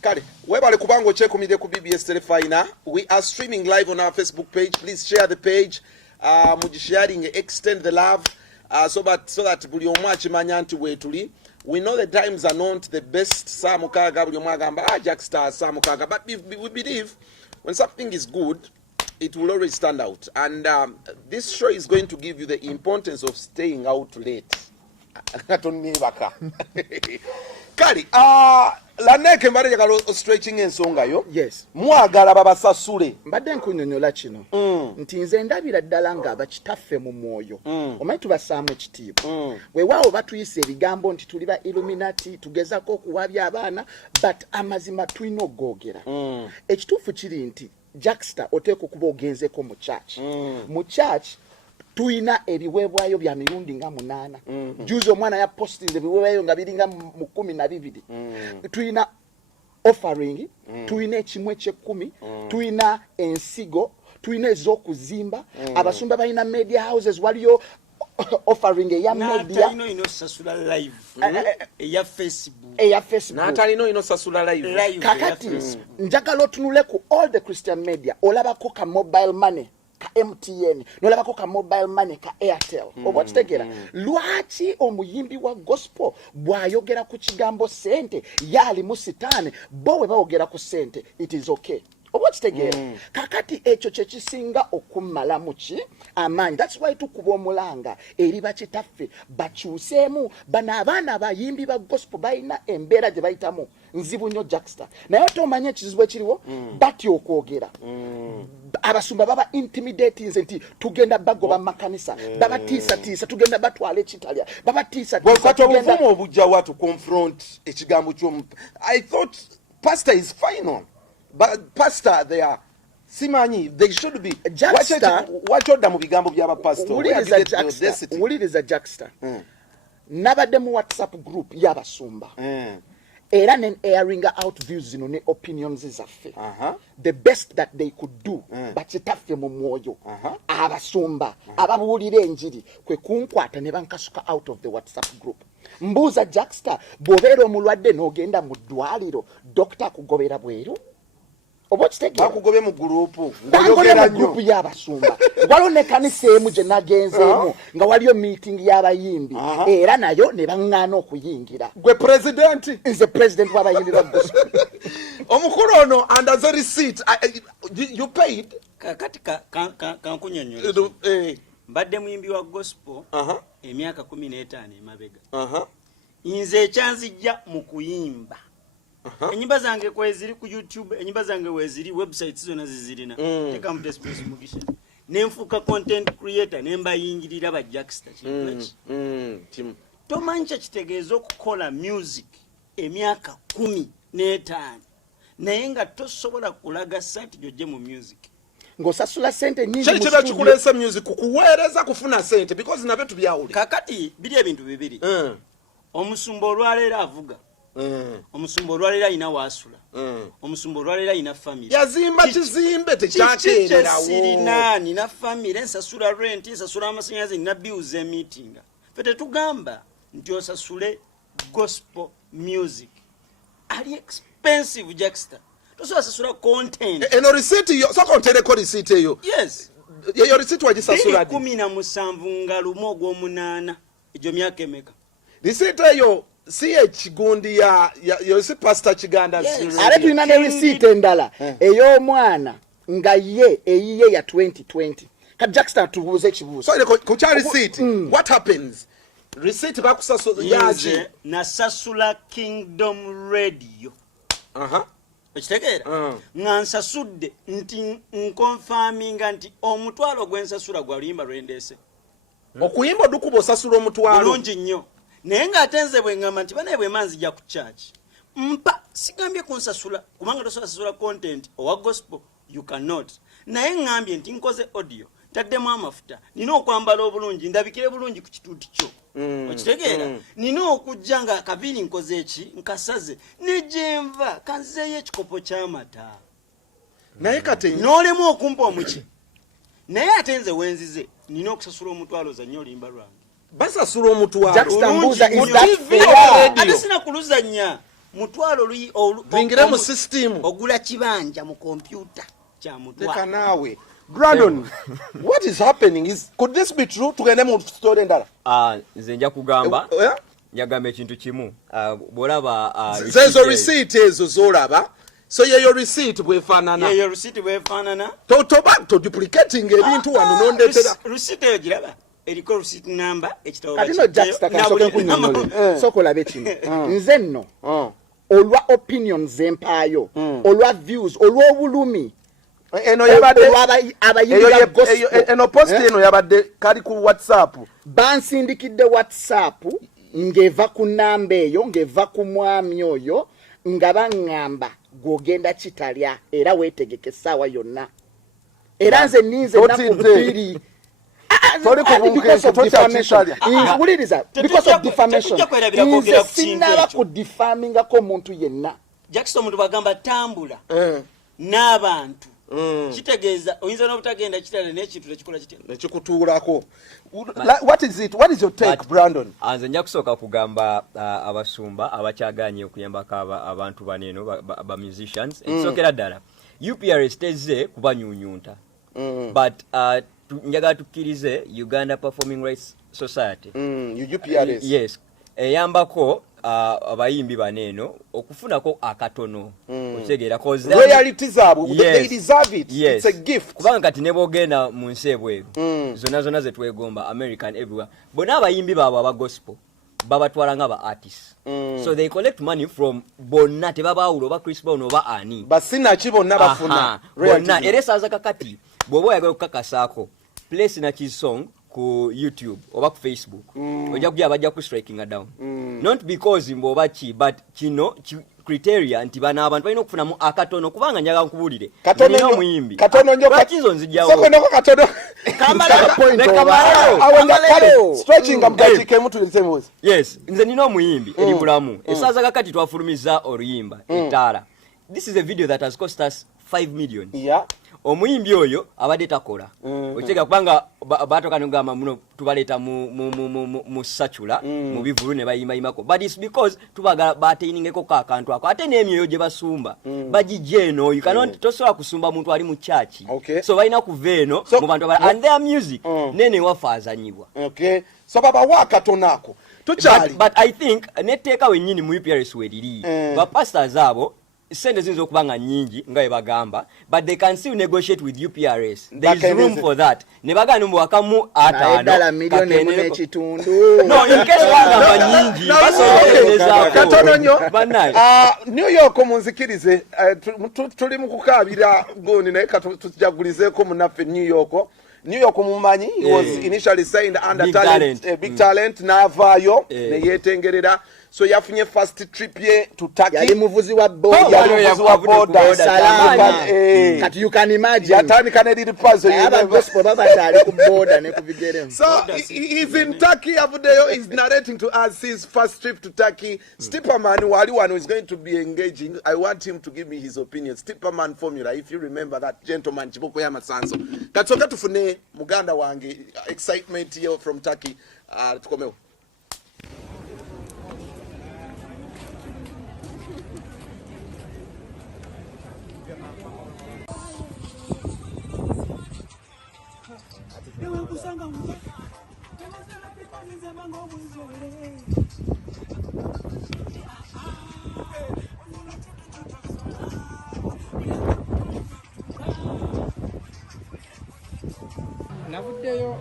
Kale, webale kubango chekumide ku BBS Telefina. We are streaming live on our Facebook page. Please share the page. Mujisharing, extend the love. So that buli omu akimanya nti wetuli. We know the times are not the best. Samukaga buli omu agamba Jackstar Samukaga, but we believe when something is good, it will always stand out. And this show is going to give you the importance of staying out late. Kali, laneke mbale jagalo stretching ensonga yo. Yes. Mwagala babasasule. Mbadde nkunyonyola kino. Nti nze ndabira ddala nga bakitaffe mu mwoyo. Omanyi tubasaamu ekitiibwa. Weewaawo batuyise ebigambo nti tuli ba Illuminati tugezako okuwabya abaana, but amazima tulina ogoogera. Ekituufu kiri nti Jackstar oteeka okuba ogenzeko mu church. Mu church tuina ebiweebwayo bya mirundi nga 8. Juzi omwana ya posting ebiweebwayo nga biringa mu 12. Tuina offering, tuina ekimwe ky'ekumi, tuina ensigo, tuina ez'okuzimba, abasumba balina media houses waliyo offering eya media. Ino sasula live. Eya Facebook. Natalino ino sasula live. Kakati njagala otunule ku all the Christian media olabako ka mobile money ka MTN nolabako ka mobile money ka Airtel. Oba kitegera lwaki omuyimbi wa gospel bwayogera ku kigambo sente yali musitane bowe baogera ku sente, it is okay. Oba kitegera kakati ekyo kye kisinga okumala muki amanyi. That's why tukuba omulanga eri bakitaffe bakyuseemu bana abaana abayimbi ba gospel balina embeera gye bayitamu nzibu nnyo Jackstar. Naye tomanye ekizibu ekiriwo batya okwogera. Abasumba baba intimidating nti tugenda bagoba makanisa baba tiisa tugenda batwala ekitalya baba tiisa tugenda obujja watu confront ekigambo kyo. I thought pastor is final, but pastor they are simanyi they should be Jackstar. Wachodda mu bigambo by'aba pastor. Wuliriza Jackstar. Nabadde mu WhatsApp group y'abasumba. Era nen airing out views zino ne opinions zaffe. The best that they could do bakitaffe mu mwoyo abasumba ababuulira enjiri kwe kunkwata ne bankasuka out of the WhatsApp group. Mbuuza Jackstar, bw'obeera omulwadde n'ogenda mu ddwaliro dokita akugobera bweru? Oba kitegera bakugobe mu gurupu ng'oyogera nnyo gurupu y'abasumba. Waliwo ne kanisa emu gye nagenzeemu nga waliyo meeting y'abayimbi era nayo ne baŋŋaana okuyingira. Gwe president? Nze president w'abayimbi ba gospel. Omukulu ono under the receipt you paid? Kakati kankunyonyola. Mbadde muyimbi wa gospel emyaka 15 emabega. Nze ekyanzijja mu kuyimba. Enyimba zange kweziri ku YouTube, enyimba zange weziri websites zona zizirina. Teka mu Space Mugisha. Nenfuka content creator nemba yingirira ba Jackstar chimplachi. Tomancha kitegeeza okukola music emyaka 15 naye nga tosobola kulaga sente jojje mu music. Ngosasula sente nyingi mu studio. Chikulesa music kukuweereza kufuna sente because nabyo tubyawule. Kakati biri ebintu bibiri. Omusumba olwaleera avuga. Omusumba olwaleera ina wasula. Omusumba olwaleera ina family. Yazimba kizimbe tekyakeererawo. Sirina nina family ensasula rent, ensasula amasannyalaze, nina bills meeting. Fete tugamba nti osasule gospel music. Ali expensive Jackstar. Tosobola sasula content. Eno receipt yo soko ntereko receipt eyo. Yes. Yo receipt wagisasula di 17 nga lumo ogw'omunaana. Ejo myaka emeka. Receipt eyo si ekigundi ya si pastor Kiganda. Ale tulina ne receipt endala ey'omwana nga ye eyiye ya 2020. Ka Jackstar tubuuze ekibuuzo. So ku cha receipt what happens? Receipt bakusasula yaje na sasula Kingdom Radio. Ekitegeera nga nsasudde nti nkonfaminga nti omutwalo gwensasula gwa luyimba lwendeese. Okuyimba dukuba osasula omutwalo. Bulungi nnyo. Naye ng'atenze bwe ngamba nti banaye bwe manzija ku church. Sigambye kunsasula kubanga tosobola sasula content owa gospel you cannot. Naye ngambye nti nkoze audio taddemu amafuta nina okwambala obulungi ndabikire bulungi ku kituuti kyo. Okitegeera nina okujja nga akabiri nkoze eki nkasaze nejenva kanzeeyo ekikopo ky'amata. Naye kati n'olemu okumpa omuki. Naye atenze wenzize nina okusasula omutwalo za nnyo oluyimba lwange. Basasula omutwalo. Jackstar mbuuza is that fair? Ate sina kuluzannya. mutwalo bingire mu system ogula kibanja mu computer kya mutwalo teka nawe Brandon what is happening is could this be true tugende mu story ndala nze nja kugamba njagamba ekintu kimu bwolaba zezo receipt ezo zolaba so yeyo receipt bwefaanana to duplicating ebintu wano nondetera receipt eyo giraba eriko receipt number ekitabo katino Jackson kasoke kunyonyola sokola bekino nze nno olwa opinions empaayo olwa views olwa obulumi eno yabadde eno post eno yabadde kali ku WhatsApp bansindikidde WhatsApp ngeva ku namba eyo ngeva ku mwami oyo nga baŋŋamba gwogenda kitalya era weetegeke essaawa yonna era nze ninze ennaku bbiri because of defamation nze sinaba ku diffamingako omuntu yenna Jackson omuntu bagamba tambula n'abantu kitegeeza oyinza n'obutagenda kitale n'ekintu tekikola kitya nekikutuulako what is your take Brandon nze nja kusooka kugamba abasumba abakyaganye okuyambako abantu baneeno ba musicians ensookera ddala UPRS tezze kubanyuunyunta but njagala tukkirize Uganda Performing Rights Society UPRS yes eyambako abayimbi baneeno okufunako akatono otegeera royalty zaabwe they deserve it it's a gift kubanga kati ne boogenda mu nsi ebweru zonna ze twegomba American everywhere bona abayimbi baabwe aba gospel babatwala nga ba artists so they collect money from bonna tebabaawula oba Chris Brown oba ani basinaki bonna bafuna bonna era esaaza kakati bw'oba oyagala okukakasaako place na kisong ku YouTube oba ku Facebook ojja kujja bajja ku striking down not because mboba ki but kino criteria nti bana abantu balina okufunamu akatono kubanga njaga nkubulire katono muyimbi katono nyo kakizo nzijawo soko katono kamala stretching amgatike mtu nsemozi yes nze nino omuyimbi eri bulamu esaaza kakati twafulumiza oluyimba etala this is a video that has cost us 5 million omuyimbi oyo abadde takola okitegeera kubanga batoka nogamba muno tubaleeta mu sachula mu bivulu ne bayimayimako but it's because tubagala bateiningeko kakantu ako ate n'emyoyo gye basumba bagijja eno you cannot tosobola kusumba muntu ali mu church so balina kuva eno mu bantu and their music nene wafa azanyibwa so baba wakatonako tukyali but I think netteeka wennyini mu UPRS weriri bapastors abo sente zinzo okubanga nyingi nga bagamba but they can still negotiate with UPRS there is room for that ne bagana mu wakamu $5 million ekitundu no in case wanga nyingi basobereza katono nyo New York munzikirize tuli mu kukabira goni naye katujagulizeko munaffe New York mumanyi he was initially signed under big talent navayo ne yetengerera so yafunye first trip ye to Turkey yali muvuzi wa boda salama kati you can imagine yatani kanedi puzzle aba gospel baba tali ku boda ne ku bigere so he's in Turkey Abudeyo is narrating to us his first trip to Turkey Stipperman wali one is going to be engaging I want him to give me his opinion Stipperman formula if you remember that gentleman Chiboko Yamasanso katsoka tufune muganda wange excitement here from Turkey tukomeo navuddeyo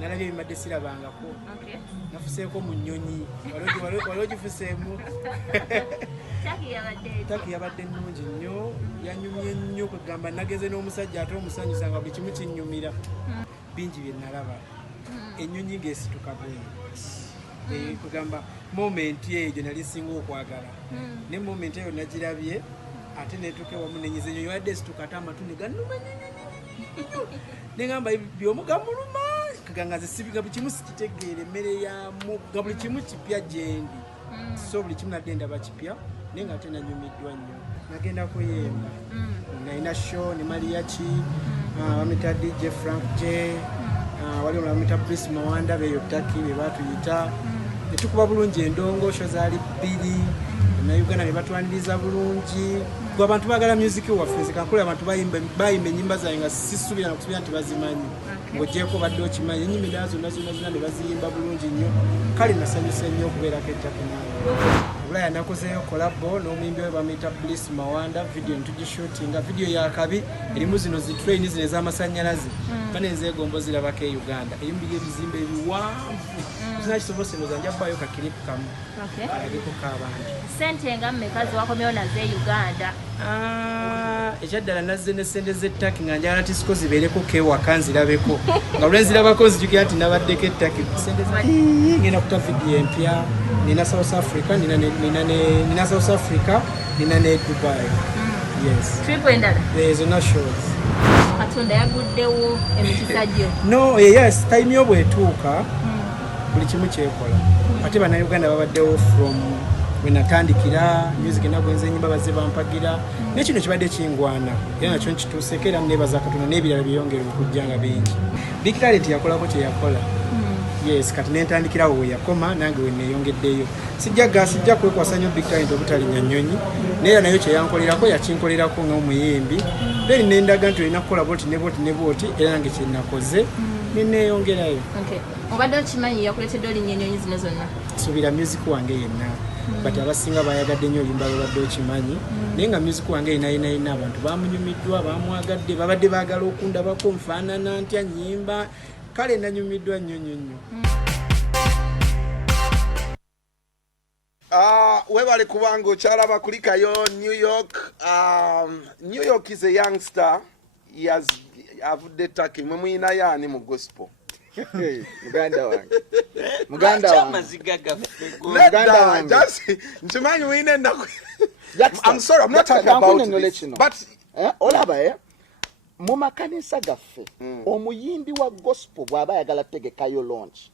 nalabye ebibadde sirabangako nafuseeko mu nnyonyi wali ogifuseemu Taki yabadde nnungi nnyo yanyumye nnyo kugamba nageze n'omusajja ate omusanyusa nga buli kimu kinnyumira bingi bye nalaba ennyonyi ng'esituka bwe kugamba momenti eyo nali singa okwagala ne momenti eyo nagirabye ate netuuka wamu nenyiza ennyonyi wadde esituka ate amatu ne gannuma negamba byomuga muluma kaganga zisibika buli kimu sikitegeere emmere yamu nga buli kimu kipya gyendi so buli kimu nadde ndaba kipya naye nga ate nanyumiddwa nnyo nagenda kuyemba nalina show ne mariachi bamita DJ Frank J wali omulala bamita Bruce Mawanda beyo Turkey be batuyita netukuba bulungi endongo show zaali bbiri Uganda ne batwaniriza bulungi gwe abantu baagala music waffe nze kankola abantu bayimba ennyimba zange nga sisuubira na kusubira nti bazimanyi ng'ogyeko badde okimanyi ennyimira zonna ne baziyimba bulungi nnyo kale nasanyusa nnyo okubeerako ettaka nange Bulaya nakozeyo kolabo n'omuyimbi we bamuyita Bliss Mawanda video ntugishootinga video yakabi erimu zino zitrain zino ez'amasannyalaze banenzeegombo zirabako e Uganda eyimbiga ebizimbe ebiwanvu zinakisobose noza njabbayo kakiripu kamu alabeko k'abantu sente nga mmekazi wakomyewo naze Uganda ekyaddala nazze ne sente z'ettaki nga njagala tisiko zibeereko kewaka nzirabeko nga olwenzirabako nzijukira nti nabaddeko ettaki sente ngenda kuta video empya nina South Africa nina South Africa nina ne Dubai yes trip endala zonna shows Katonda yaguddewo emikisa gyo no yes time yo bwetuuka buli kimu kyekola ate bannayuganda babaddewo from wenatandikira music nagwenza ennyimba bazze bampagira nekino kibadde kingwana era nakyo nkituuseko era nebaza Katonda n'ebirala byeyongera okujja nga bingi Big Talent yakolako kye yakola yes kati nentandikirawo we yakoma nange we neeyongeddeyo sijja kwekwasa nnyo Big Talent obutalinya nnyonyi naye nayo kye yankolerako yakinkolerako ng'omuyimbi then nendaga nti olina kukola boti ne boti era nange kye nakoze neneeyongerayo obadde okimanyi yakuleetedde olinya ennyonyi zino zonna suubira music wange yenna but abasinga bayagadde nnyo oluyimba lwebadde okimanyi naye nga music wange yenayina abantu bamunyumiddwa bamwagadde babadde baagala okundabako nfaanana ntya nnyimba kale nanyumiddwa nnyo webale kubanga okyalaba kulikayo New York. New York is a youngster. He has avudde ettaka mwe muyina yaani mu gospel. Muganda wange just nchimanyi wine ndaku I'm sorry, I'm not talking about this, but olaba mu makanisa gaffe omuyimbi wa gospel bw'aba ayagala tegekayo launch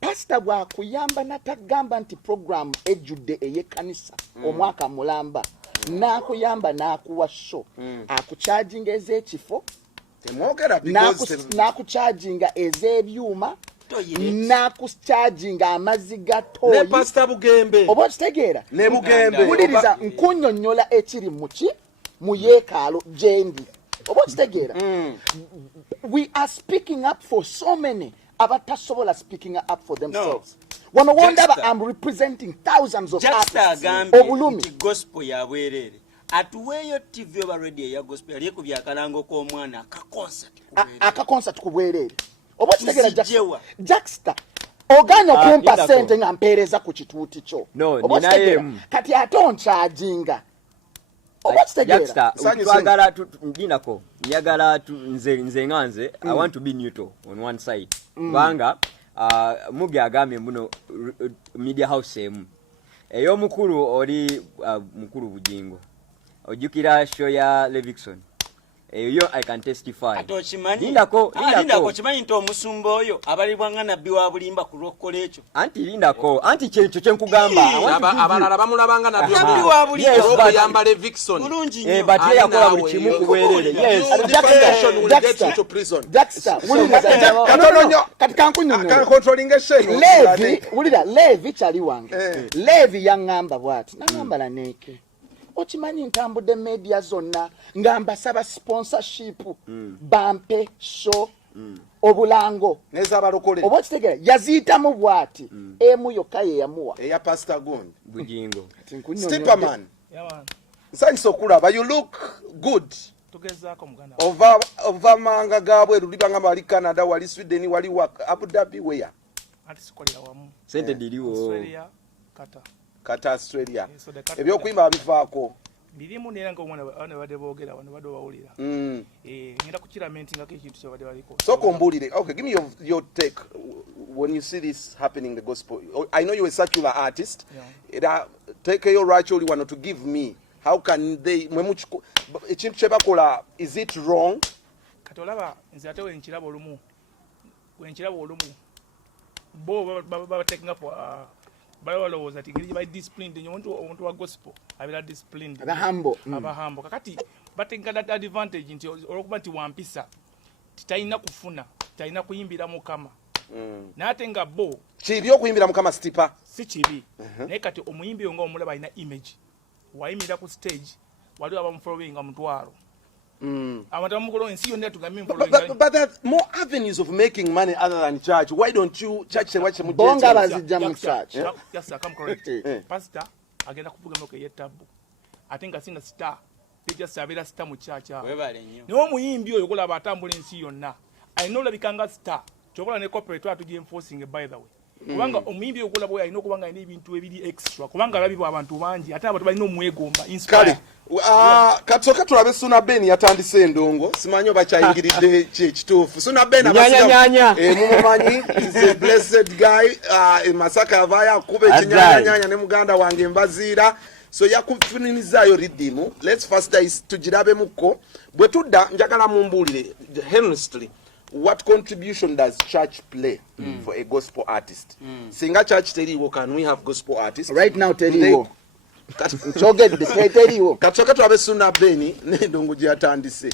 pastor bw'akuyamba natagamba nti program ejjudde ey'ekkanisa omwaka mulamba n'akuyamba n'akuwa show akucharginga ez'ekifo n'akucharginga ez'ebyuma n'akucharginga amazzi ga toyi ne pastor Bugembe oba okitegeera ne Bugembe wuliriza nkunnyonnyola ekiri mu yeekaalu gyendi oba okitegeera we are speaking up for so many abatasobola speaking up for themselves wano wondaba I'm representing thousands of artists obulumi gospel ya bwerere atuweyo TV oba radio ya gospel yali ku byakalango k'omwana aka concert ku bwerere oba okitegeera Jackster oganya okumpa sente nga mpeereza ku kituuti kyo oba okitegeera kati ate onkyajinga twagala ndinako njagala nze nganze I want to be neutral on one side kubanga mugi agambye muno media house emu ey'omukulu oli mukulu Bugingo ojjukira show ya Levikson eyo I can testify lindako kimanyi nti omusumba oyo abalibwanga nabbi wa bulimba ku lwokkola ekyo anti kyekyo kyenkugamba abalala bamulabanga nabbi wa bulimba yamba Levikson but yakola buli kimu ku bwerere Levi kyali wange Levi yaŋŋamba bw'ati naŋŋamba laneeke okimanyi ntambudde media zonna ngamba saba sponsorship bampe show obulango n'ez'abalokole oba okitegeera yaziyitamu bw'ati emu yokka ye yamuwa eya pastor Gundi Bugingo Stipperman nsanyisa okulaba you look good tugezaako muganda ova manga gaabwe lulibanga wali Canada wali Sweden wali Abu Dhabi where ati sikolera wamu sente diriwo Australia kata Australia ebyokuyimba bivaako birimu nera nga omwana badde boogera wano badde bawulira ngenda kukiramentingako ekintu kyabadde baliko soko ombuulire okay give me your take when you see this happening in the gospel. I know you're a secular artist take your right wano to give me how can they ekintu kyebakola is it wrong kati olaba nze ate wenkiraba olumu bo babatekinga for balowooza ati ngeri gye disciplined nnyo omuntu wa gospel abeera disciplined abahambo kakati batekinga that advantage nti olwokuba nti wampisa titalina kufuna talina kuyimbira Mukama nate nga bo kibi okuyimbira mukama stipa si kibi naye kati omuyimbi nga omulaba alina image wayimirira ku stage waliwo abamufollowing mutwalo abantu bamukolo ensi yonna tugambe but there are more avenues of making money other than church. Why don't you church wache mu bonga bazijja mu church yes sir, come correct pastor agenda kuvuga moko yettabu ate nga singa star teja sabira star mu church awo niwo muyimbi oyo kolaba atambula ensi yonna alina olabikanga star kyokola ne corporate atugi enforcing by the way kubanga omuyimbi okulaba oyo alina okubanga alina ebintu ebiri extra kubanga alabibwa abantu bangi ate abantu balina omwegomba inspire katoka tulabe Suna Ben yatandise endongo simanyi oba kyayingiridde kyekituufu Suna Ben mumumanyi is a blessed guy Masaka avaya akube ekinyanyanya ne muganda wange Mbaziira so yakufunizaayo ridimu. Let's first tugirabe mukko bwe tudda njagala mumbuulire honestly what contribution does church play for a gospel artist? Singa church teriwo, can we have gospel artists right now? Teriwo chogedde teriwo katoka tulabe Suna Ben n'endongo gyatandise